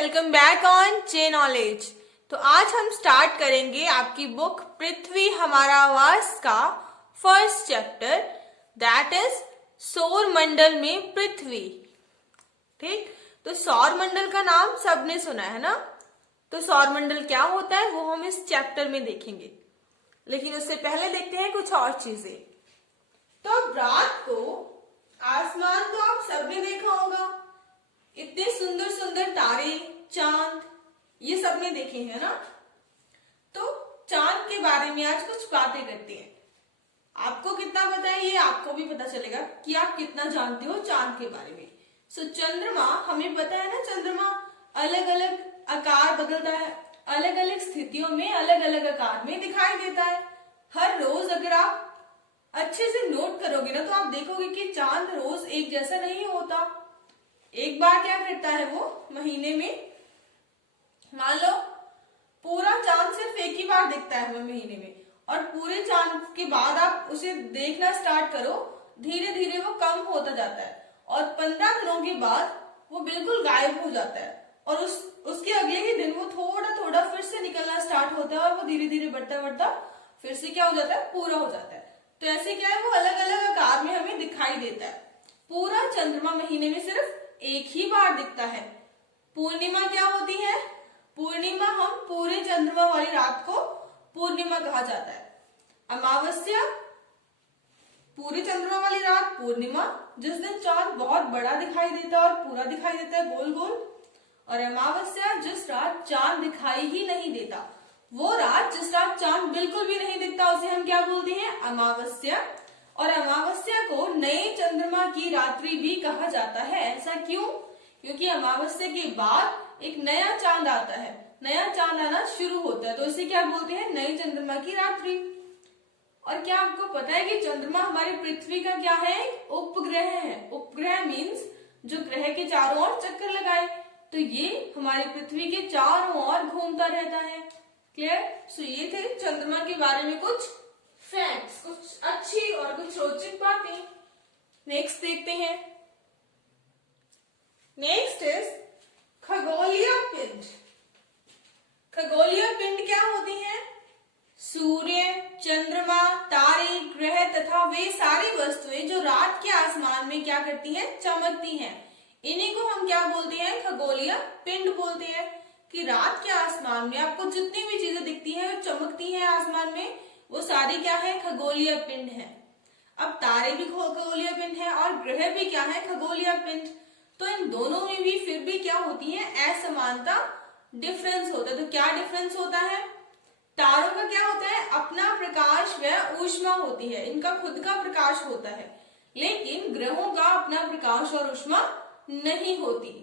Welcome back on J knowledge. तो आज हम स्टार्ट करेंगे आपकी बुक पृथ्वी हमारा आवास का फर्स्ट चैप्टर, दैट इज सौर मंडल में पृथ्वी। ठीक, तो सौर मंडल का नाम सबने सुना है ना। तो सौर मंडल क्या होता है वो हम इस चैप्टर में देखेंगे, लेकिन उससे पहले देखते हैं कुछ और चीजें। तो अब रात को आसमान तो आप सबने देखा होगा, इतने सुंदर सुंदर तारे, चांद, ये सबने देखे हैं ना। तो चांद के बारे में आज कुछ बातें करते हैं। आपको कितना पता है ये आपको भी पता चलेगा कि आप कितना जानते हो चांद के बारे में। सो चंद्रमा, हमें पता है ना, चंद्रमा अलग अलग आकार बदलता है, अलग अलग स्थितियों में अलग अलग आकार में दिखाई देता है। हर रोज अगर आप अच्छे से नोट करोगे ना तो आप देखोगे कि चांद रोज एक जैसा नहीं होता। एक बार क्या करता है वो महीने में, मान लो पूरा चांद सिर्फ एक ही बार दिखता है हमें महीने में, और पूरे चांद के बाद आप उसे देखना स्टार्ट करो, धीरे धीरे वो कम होता जाता है और 15 दिनों के बाद वो बिल्कुल गायब हो जाता है और उसके अगले ही दिन वो थोड़ा थोड़ा फिर से निकलना स्टार्ट होता है और वो धीरे धीरे बढ़ता बढ़ता फिर से क्या हो जाता है, पूरा हो जाता है। तो ऐसे क्या है, वो अलग अलग आकार में हमें दिखाई देता है। पूरा चंद्रमा महीने में सिर्फ एक ही बार दिखता है। पूर्णिमा क्या होती है? पूर्णिमा, हम पूरे चंद्रमा वाली रात को पूर्णिमा कहा जाता है। अमावस्या, पूरे चंद्रमा वाली रात पूर्णिमा, जिस दिन चांद बहुत बड़ा दिखाई देता है और पूरा दिखाई देता है गोल गोल। और अमावस्या, जिस रात चांद दिखाई ही नहीं देता, वो रात जिस रात चांद बिल्कुल भी नहीं दिखता उसे हम क्या बोलते हैं? अमावस्या। और अमावस्या को नए चंद्रमा की रात्रि भी कहा जाता है। ऐसा क्यों? क्योंकि अमावस्या के बाद एक नया चांद आता है, नया चांद आना शुरू होता है, तो इसे क्या बोलते हैं? नए चंद्रमा की रात्रि। और क्या आपको पता है कि चंद्रमा हमारी पृथ्वी का क्या है? उपग्रह है। उपग्रह मीन्स जो ग्रह के चारों ओर चक्कर लगाए, तो ये हमारी पृथ्वी के चारों ओर घूमता रहता है। क्लियर? सो ये थे चंद्रमा के बारे में कुछ फैक्ट्स, कुछ अच्छी और कुछ रोचक बातें। नेक्स्ट देखते हैं। नेक्स्ट इज खगोलीय पिंड। खगोलीय पिंड क्या होती है? सूर्य, चंद्रमा, तारे, ग्रह तथा वे सारी वस्तुएं जो रात के आसमान में क्या करती हैं? चमकती हैं। इन्हीं को हम क्या बोलते हैं? खगोलीय पिंड बोलते हैं। कि रात के आसमान में आपको जितनी भी चीजें दिखती हैं, चमकती हैं आसमान में, वो सारी क्या है? खगोलीय पिंड है। अब तारे भी खगोलीय पिंड है और ग्रह भी क्या है? खगोलीय पिंड। तो इन दोनों में भी फिर भी क्या होती है? असमानता, डिफरेंस होता है। तो क्या डिफरेंस होता है? तारों का क्या होता है? अपना प्रकाश व ऊष्मा होती है, इनका खुद का प्रकाश होता है। लेकिन ग्रहों का अपना प्रकाश और ऊष्मा नहीं होती।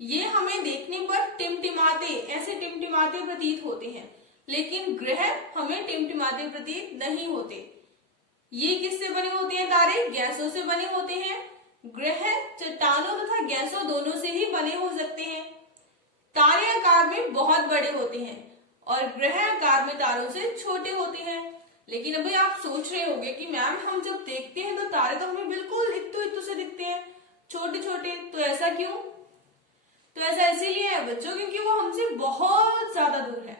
ये हमें देखने पर टिमटिमाते, ऐसे टिमटिमाते प्रतीत होते हैं, लेकिन ग्रह हमें टिमटिमाते प्रतीत नहीं होते। ये किससे बने होते हैं? तारे गैसों से बने होते हैं। ग्रह चट्टानों तथा गैसों दोनों से ही बने हो सकते हैं। तारे आकार में बहुत बड़े होते हैं और ग्रह आकार में तारों से छोटे होते हैं। लेकिन अभी आप सोच रहे होंगे कि मैम हम जब देखते हैं तो तारे तो हमें बिल्कुल इत्तू इत्तू से दिखते हैं, छोटे छोटे, तो ऐसा क्यों? तो ऐसा इसीलिए है बच्चों क्योंकि वो हमसे बहुत ज्यादा दूर है।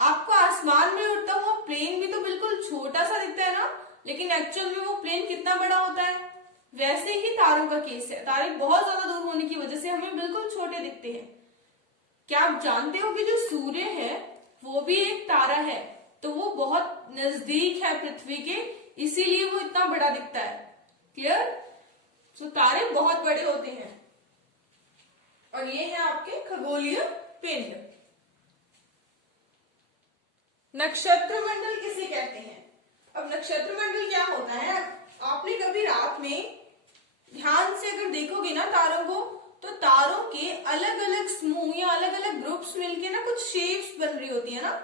आपको आसमान में उड़ता हुआ प्लेन भी तो बिल्कुल छोटा सा दिखता है ना, लेकिन एक्चुअल में वो प्लेन कितना बड़ा होता है। वैसे ही तारों का केस है, तारे बहुत ज्यादा दूर होने की वजह से हमें बिल्कुल छोटे दिखते हैं। क्या आप जानते हो कि जो सूर्य है वो भी एक तारा है, तो वो बहुत नजदीक है पृथ्वी के, इसीलिए वो इतना बड़ा दिखता है। क्लियर? तो तारे बहुत बड़े होते हैं और ये है आपके खगोलीय पिंड। नक्षत्र मंडल किसे कहते हैं? अब नक्षत्र मंडल क्या होता है? आपने कभी रात में ध्यान से अगर देखोगे ना तारों को, तो तारों के अलग अलग समूह या अलग अलग ग्रुप्स मिलके ना कुछ शेप्स बन रही होती है ना।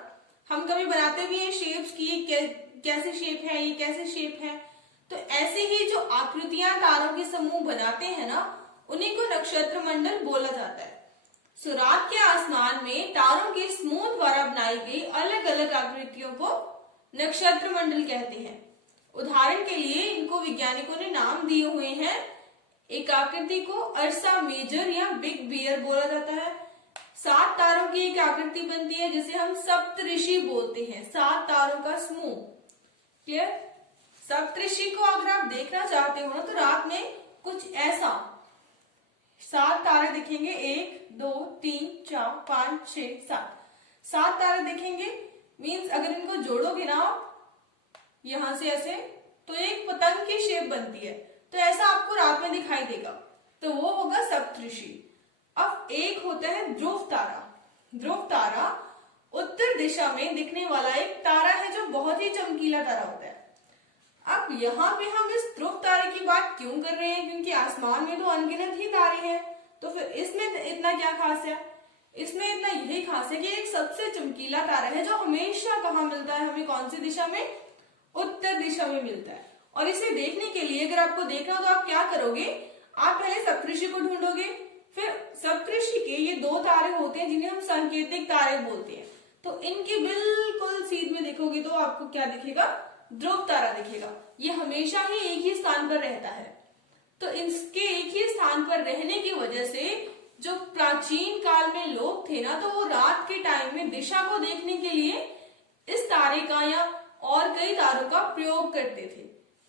हम कभी बनाते भी हैं शेप्स की, ये कैसे शेप है, ये कैसे शेप है। तो ऐसे ही जो आकृतियां तारों के समूह बनाते हैं ना, उन्हीं को नक्षत्र मंडल बोला जाता है। सो रात के आसमान में तारों के समूह द्वारा बनाई गई अलग अलग आकृतियों को नक्षत्र मंडल कहते हैं। उदाहरण के लिए इनको वैज्ञानिकों ने नाम दिए हुए हैं। एक आकृति को अर्सा मेजर या बिग बियर बोला जाता है, 7 तारों की एक आकृति बनती है जिसे हम सप्तऋषि बोलते हैं, 7 तारों का समूह। क्लियर? सप्तऋषि को अगर आप देखना चाहते हो ना तो रात में कुछ ऐसा 7 तारे दिखेंगे, 1 2 3 4 5 6 7 तारे दिखेंगे। मीन्स अगर इनको जोड़ोगे ना आप यहां से ऐसे तो एक पतंग की शेप बनती है, तो ऐसा आपको रात में दिखाई देगा, तो वो होगा सप्तऋषि। अब एक होता है ध्रुव तारा। ध्रुव तारा उत्तर दिशा में दिखने वाला एक तारा है जो बहुत ही चमकीला तारा होता है। अब यहाँ पे हम इस ध्रुव तारे की बात क्यों कर रहे हैं? क्योंकि आसमान में तो अनगिनत ही तारे हैं, तो फिर इसमें इतना क्या खास है? इसमें इतना यही खास है कि एक सबसे चमकीला तारा है जो हमेशा कहाँ मिलता है, हमें कौन सी दिशा में? उत्तर दिशा में मिलता है। और इसे देखने के लिए अगर आपको देखना हो तो आप क्या करोगे? आप पहले सप्तऋषि को ढूंढोगे, फिर सप्तऋषि के ये 2 तारे होते हैं जिन्हें हम सांकेतिक तारे बोलते हैं, तो इनके बिल्कुल सीध में देखोगे तो आपको क्या दिखेगा? ध्रुव तारा दिखेगा। ये हमेशा ही एक ही स्थान पर रहता है। तो इसके एक ही स्थान पर रहने की वजह से जो प्राचीन काल में लोग थे ना, तो वो रात के टाइम में दिशा को देखने के लिए इस तारे का या और कई तारों का प्रयोग करते थे।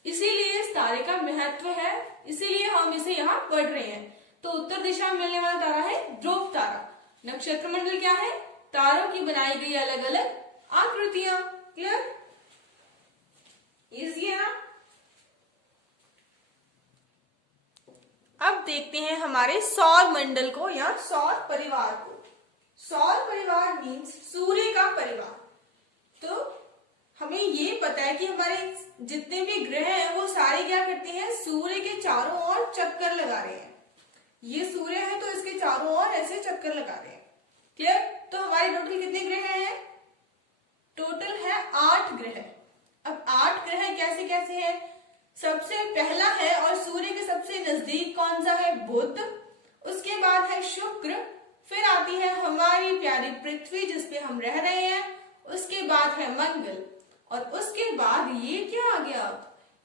इसीलिए इस तारे का महत्व है, इसीलिए हम इसे यहाँ पढ़ रहे हैं। तो उत्तर दिशा में मिलने वाला तारा है ध्रुव तारा। नक्षत्र मंडल क्या है? तारों की बनाई गई अलग अलग आकृतियां। क्लियर? इजी है ना? अब देखते हैं हमारे सौर मंडल को या सौर परिवार को। सौर परिवार मीन्स सूर्य का परिवार। तो हमें ये पता है कि हमारे जितने भी ग्रह हैं वो सारे क्या करते हैं? सूर्य के चारों ओर चक्कर लगा रहे हैं। ये सूर्य है तो इसके चारों ओर ऐसे चक्कर लगा रहे हैं। क्लियर? तो हमारे टोटल कितने ग्रह हैं? टोटल है 8 ग्रह। अब 8 ग्रह कैसे कैसे हैं? सबसे पहला है और सूर्य के सबसे नजदीक कौन सा है? बुध। उसके बाद है शुक्र, फिर आती है हमारी प्यारी पृथ्वी जिसपे हम रह रहे हैं, उसके बाद है मंगल, और उसके बाद ये क्या आ गया?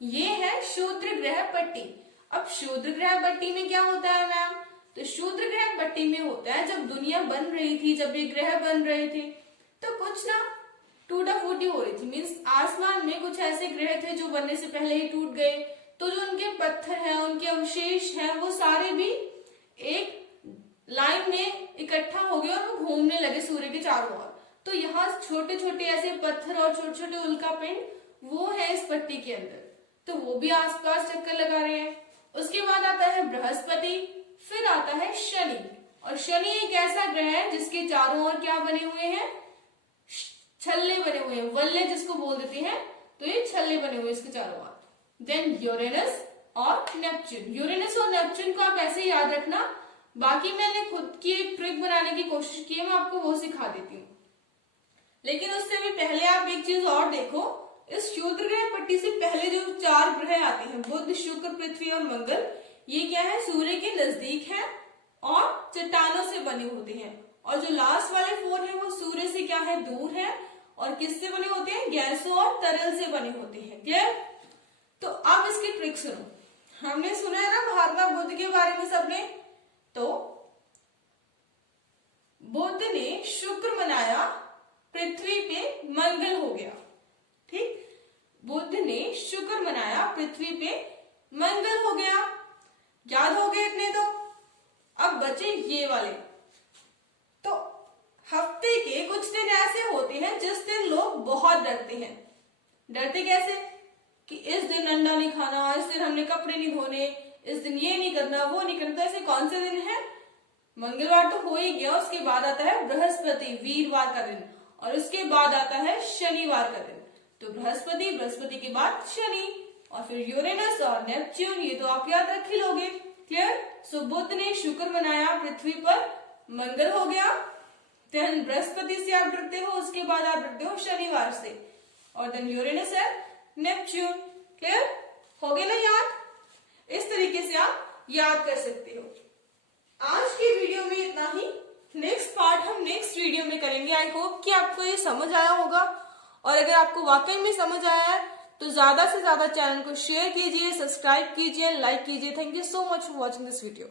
ये है शूद्र ग्रह पट्टी। अब शूद्र ग्रह पट्टी में क्या होता है मैम? तो शूद्र ग्रह पट्टी में होता है जब दुनिया बन रही थी, जब ये ग्रह बन रहे थे तो कुछ ना टूटा फूटी हो रही थी। मीन्स आसमान में कुछ ऐसे ग्रह थे जो बनने से पहले ही टूट गए, तो जो उनके पत्थर हैं, उनके अवशेष हैं, वो सारे भी एक लाइन में इकट्ठा हो गए और वो घूमने लगे सूर्य के चारों ओर। तो यहाँ छोटे छोटे ऐसे पत्थर और छोटे छोटे उल्का पिंड वो है इस पट्टी के अंदर, तो वो भी आसपास चक्कर लगा रहे हैं। उसके बाद आता है बृहस्पति, फिर आता है शनि। और शनि एक ऐसा ग्रह है जिसके चारों ओर क्या बने हुए हैं? छल्ले बने हुए हैं, वल्ले जिसको बोल देते हैं, तो ये छल्ले बने हुए इसके चारों ओर। देन यूरेनस और नेपच्यून। यूरेनस और नेपच्यून को आप ऐसे याद रखना, बाकी मैंने खुद की एक ट्रिक बनाने की कोशिश की है, मैं आपको वो सिखा देती हूँ। लेकिन उससे भी पहले आप एक चीज और देखो, इस शूद्र ग्रह पट्टी से पहले जो 4 ग्रह आते हैं, बुध शुक्र पृथ्वी और मंगल, ये क्या है? सूर्य के नजदीक है और चट्टानों से बने होते हैं। और जो लास्ट वाले 4 है वो सूर्य से क्या है? दूर है, और किससे बने होते हैं? गैसों और तरल से बने होते हैं। क्लियर? तो अब इसकी ट्रिक सुनो। हमने सुना है ना महात्मा बुद्ध के बारे में सबने, तो बुद्ध ने शुक्र मनाया, पृथ्वी पे मंगल हो गया। ठीक? बुद्ध ने शुक्र मनाया, पृथ्वी पे मंगल हो गया। याद हो गए इतने? तो अब बचे ये वाले। तो हफ्ते के कुछ दिन ऐसे होते हैं जिस दिन लोग बहुत डरते हैं। डरते कैसे? कि इस दिन अंडा नहीं खाना, इस दिन हमने कपड़े नहीं धोने, इस दिन ये नहीं करना, वो नहीं करना। तो ऐसे कौन से दिन है? मंगलवार तो हो ही गया, उसके बाद आता है बृहस्पति, वीरवार का दिन, और उसके बाद आता है शनिवार का दिन। तो बृहस्पति, बृहस्पति के बाद शनि, और फिर यूरेनस और नेपच्यून, ये तो आप याद रख ही लोगे। क्लियर? सो बुध ने शुक्र मनाया, पृथ्वी पर मंगल हो गया। देन बृहस्पति से आप डरते हो, उसके बाद आप डरते हो शनिवार से, और देन यूरेनस है नेपच्यून। क्लियर? हो गया ना याद? इस तरीके से आप याद कर सकते हो। आज की वीडियो में इतना ही। नेक्स्ट पार्ट हम नेक्स्ट वीडियो में करेंगे। आई होप कि आपको ये समझ आया होगा, और अगर आपको वाकई में समझ आया है तो ज्यादा से ज्यादा चैनल को शेयर कीजिए, सब्सक्राइब कीजिए, लाइक कीजिए। Thank you so much for watching this video.